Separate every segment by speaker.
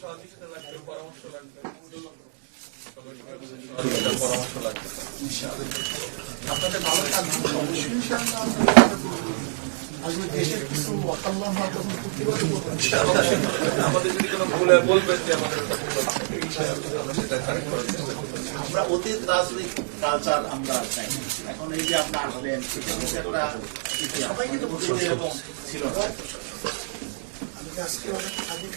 Speaker 1: সহযোগিতা লাগবে পরামর্শ লাগবে। অকল্যাণ হয় প্রতিবাদ
Speaker 2: আমাদের যদি কোনো ভুল বলবেন যে আমাদের ভুল আমরা
Speaker 3: অতীত রাজনৈতিক কালচার আমরা চাই। এখন এই যে আপনি আসলেন, এটা হচ্ছে একটা। সবাই কিন্তু এরকম ছিল
Speaker 1: আমি আজকে অনেক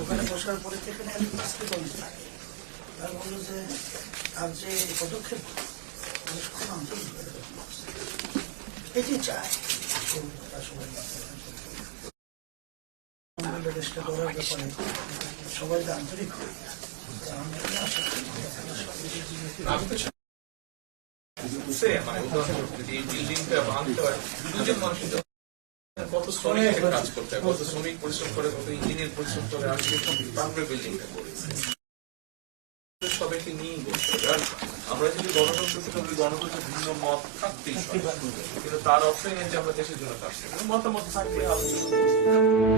Speaker 1: ওখানে বসার পরে থেকে আমি আজকে বন্ধ থাকে বলল যে তার যে পদক্ষেপ খুব আন্তরিক এটি চায় ব্যাপারে সবাই আন্তরিক
Speaker 2: কত কাজ করতে কত শ্রমিক পরিশ্রম করে কত ইঞ্জিনিয়ার পরিশ্রম করে আজকে বিল্ডিংটা করেছে সবাইকে নিয়েই বলতে আমরা যদি গণতন্ত্র সেটা বলি গণতন্ত্র ভিন্ন মত থাকতেই। কিন্তু তার অর্থই নেই যে আমরা দেশের জন্য কাজ করি মতামত থাকবে আলোচনা।